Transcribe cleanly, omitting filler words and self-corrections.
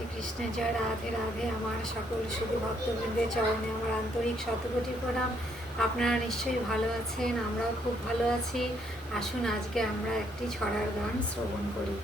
রাধে কৃষ্ণের জয়, রাধে রাধে। আমার সকল শুধু ভক্তবৃন্দের চরণে আমার আন্তরিক শতকোটি প্রণাম। আপনারা নিশ্চয়ই ভালো আছেন, আমরাও খুব ভালো আছি। আসুন আজকে আমরা একটি ছড়ার গান শ্রবণ করি।